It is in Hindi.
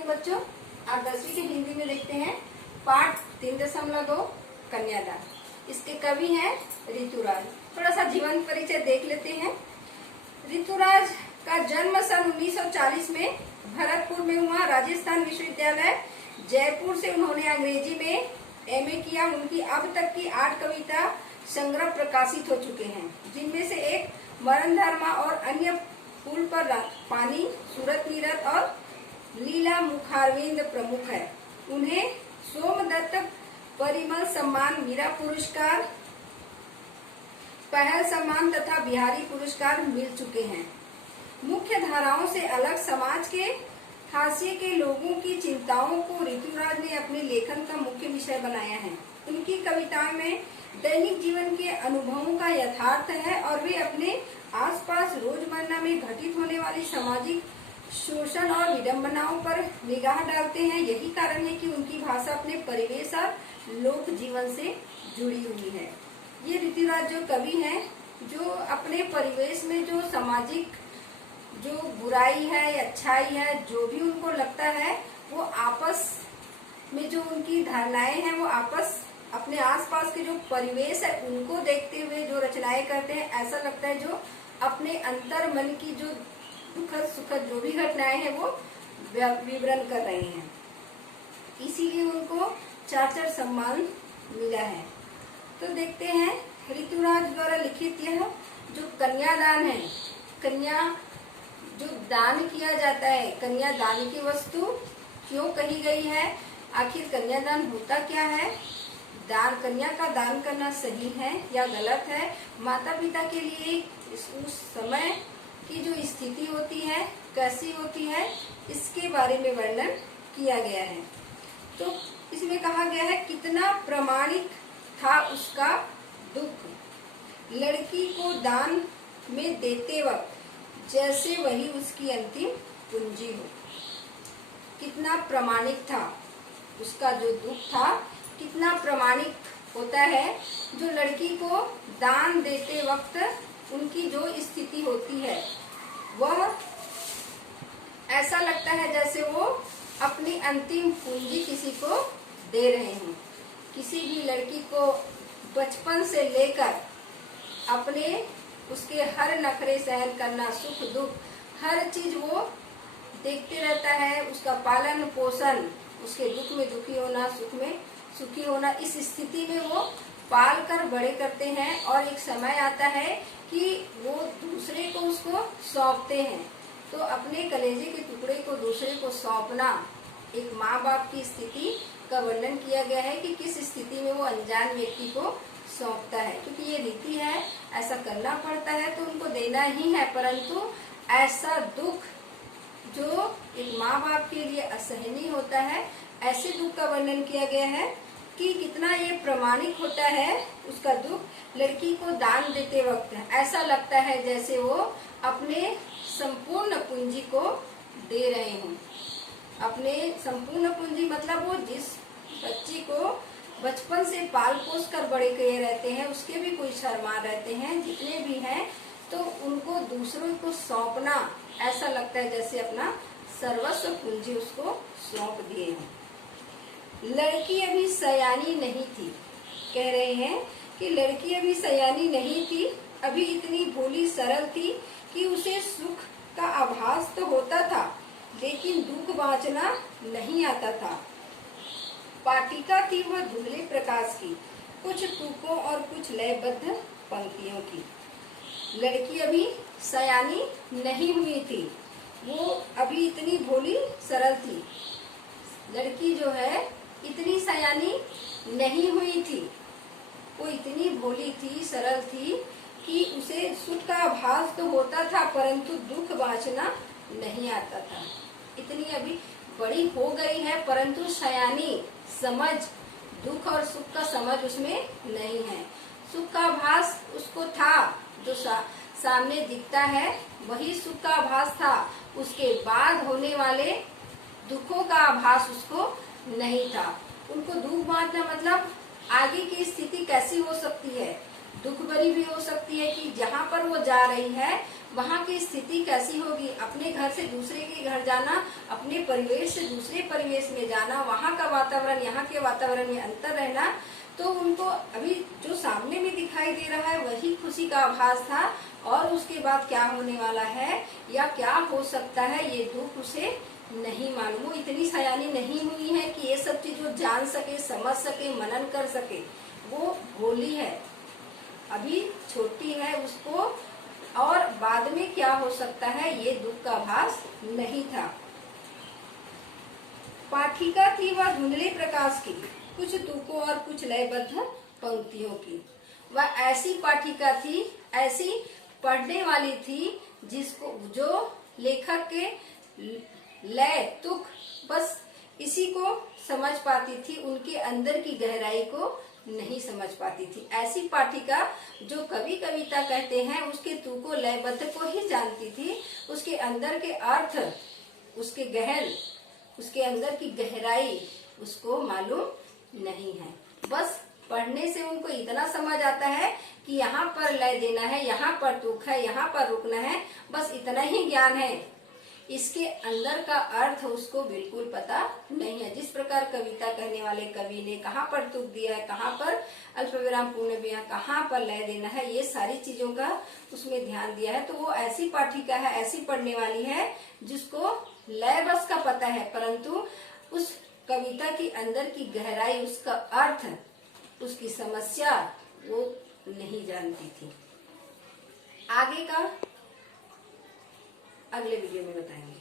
बच्चों, आप 10वीं की हिंदी में देखते हैं पाठ 3.2 कन्यादान। इसके कवि हैं ऋतुराज। थोड़ा सा जीवन परिचय देख लेते हैं। ऋतुराज का जन्म सन 1940 में भरतपुर में हुआ। राजस्थान विश्वविद्यालय जयपुर से उन्होंने अंग्रेजी में एमए किया। उनकी अब तक की 8 कविता संग्रह प्रकाशित हो चुके हैं, जिनमें से एक मरण धर्मा और अन्य पुल पर पानी, सूरत नीरद और लीला मुखारविंद प्रमुख है। उन्हें सोमदत्त परिमल सम्मान, मीरा पुरस्कार, पहल सम्मान तथा बिहारी पुरस्कार मिल चुके हैं। मुख्य धाराओं से अलग समाज के हाशिए के लोगों की चिंताओं को ऋतुराज ने अपने लेखन का मुख्य विषय बनाया है। उनकी कविताओं में दैनिक जीवन के अनुभवों का यथार्थ है और वे अपने आसपास रोजमर्रा में घटित होने वाली सामाजिक शोषण और विडंबनाओं पर निगाह डालते हैं। यही कारण है कि उनकी भाषा अपने परिवेश और लोक जीवन से जुड़ी हुई है। ये ऋतुराज जो कवि हैं, जो अपने परिवेश में जो सामाजिक जो बुराई है या अच्छाई है, जो भी उनको लगता है, वो आपस में जो उनकी धारणाएं हैं, वो आपस अपने आसपास के जो परिवेश है उनको देखते हुए जो रचनाएं करते हैं। ऐसा लगता है जो अपने अंतर मन की जो दुखद सुखद जो भी घटनाएं हैं वो विवरण कर रहे हैं। इसीलिए उनको 4 सम्मान मिला है। तो देखते हैं ऋतुराज द्वारा लिखित यह जो कन्यादान है, कन्या जो दान किया जाता है, कन्यादान की वस्तु क्यों कही गई है, आखिर कन्यादान होता क्या है, दान कन्या का दान करना सही है या गलत है, माता पिता के लिए उस समय की जो स्थिति होती है कैसी होती है, इसके बारे में वर्णन किया गया है। तो इसमें कहा गया है कितना प्रामाणिक था उसका दुख, लड़की को दान में देते वक्त जैसे वही उसकी अंतिम पूंजी हो। कितना प्रामाणिक था उसका जो दुख था, कितना प्रामाणिक होता है जो लड़की को दान देते वक्त उनकी जो स्थिति होती है, वह ऐसा लगता है जैसे वो अपनी अंतिम पूंजी किसी को दे रहे हैं। किसी भी लड़की को बचपन से लेकर अपने उसके हर नखरे सहन करना, सुख दुख हर चीज वो देखते रहता है। उसका पालन पोषण, उसके दुख में दुखी होना, सुख में सुखी होना, इस स्थिति में वो पाल कर बड़े करते हैं। और एक समय आता है कि वो दूसरे को उसको सौंपते हैं। तो अपने कलेजे के टुकड़े को दूसरे को सौंपना, एक माँ बाप की स्थिति का वर्णन किया गया है कि किस स्थिति में वो अनजान व्यक्ति को सौंपता है। क्योंकि ये रीति है, ऐसा करना पड़ता है तो उनको देना ही है। परंतु ऐसा दुख जो एक माँ बाप के लिए असहनीय होता है, ऐसे दुख का वर्णन किया गया है कि कितना ये प्रामाणिक होता है उसका दुख। लड़की को दान देते वक्त ऐसा लगता है जैसे वो अपने संपूर्ण पूंजी को दे रहे हों। अपने संपूर्ण पूंजी मतलब वो जिस बच्ची को बचपन से पाल पोस कर बड़े किए रहते हैं, उसके भी कोई शर्मा रहते हैं, जितने भी हैं, तो उनको दूसरों को सौंपना ऐसा लगता है जैसे अपना सर्वस्व पूंजी उसको सौंप दिए हैं। लड़की अभी सयानी नहीं थी, कह रहे हैं कि लड़की अभी सयानी नहीं थी, अभी इतनी भोली सरल थी कि उसे सुख का आभास तो होता था लेकिन दुख बांचना नहीं आता था। पाटिका थी वह धुंधले प्रकाश की, कुछ टूकों और कुछ लयबद्ध पंक्तियों की। लड़की अभी सयानी नहीं हुई थी, वो अभी इतनी भोली सरल थी। लड़की जो है इतनी सयानी नहीं हुई थी, वो इतनी भोली थी, सरल थी कि उसे सुख का आभास तो होता था परंतु दुख बांचना नहीं आता था। इतनी अभी बड़ी हो गई है परंतु सयानी समझ, दुख और सुख का समझ उसमें नहीं है। सुख का आभास उसको था, जो सामने दिखता है वही सुख का आभास था, उसके बाद होने वाले दुखों का आभास उसको नहीं था। उनको दुख बांटना मतलब आगे की स्थिति कैसी हो सकती है, दुख भरी भी हो सकती है कि जहाँ पर वो जा रही है वहाँ की स्थिति कैसी होगी, अपने घर से दूसरे के घर जाना, अपने परिवेश से दूसरे परिवेश में जाना, वहाँ का वातावरण यहाँ के वातावरण में अंतर रहना, तो उनको अभी जो सामने में दिखाई दे रहा है वही खुशी का आभास था, और उसके बाद क्या होने वाला है या क्या हो सकता है ये दुख उसे नहीं मालूम। वो इतनी सयानी नहीं हुई है कि ये सब चीज वो जान सके, समझ सके, मनन कर सके। वो भोली है, अभी छोटी है, उसको और बाद में क्या हो सकता है ये दुख का आभास नहीं था। पाठिका थी वह धुंधले प्रकाश की, कुछ तुकों और कुछ लयबद्ध पंक्तियों की। वह ऐसी पाठिका थी, ऐसी पढ़ने वाली थी जिसको, जो लेखक के लय तुक बस इसी को समझ पाती थी, उनके अंदर की गहराई को नहीं समझ पाती थी। ऐसी पाठिका जो कवि कविता कहते हैं उसके तुकों लयबद्ध को ही जानती थी, उसके अंदर के अर्थ, उसके गहन, उसके अंदर की गहराई उसको मालूम नहीं है। बस पढ़ने से उनको इतना समझ आता है कि यहाँ पर लय देना है, यहाँ पर तुक है, यहाँ पर रुकना है, बस इतना ही ज्ञान है। इसके अंदर का अर्थ उसको बिल्कुल पता नहीं है। जिस प्रकार कविता कहने वाले कवि ने कहाँ पर तुक दिया है, कहाँ पर अल्पविराम पूर्ण विराम, कहाँ पर लय देना है, ये सारी चीजों का उसमें ध्यान दिया है। तो वो ऐसी पाठिका है, ऐसी पढ़ने वाली है जिसको लय बस का पता है, परंतु उस कविता की अंदर की गहराई, उसका अर्थ, उसकी समस्या वो नहीं जानती थी। आगे का अगले वीडियो में बताएंगे।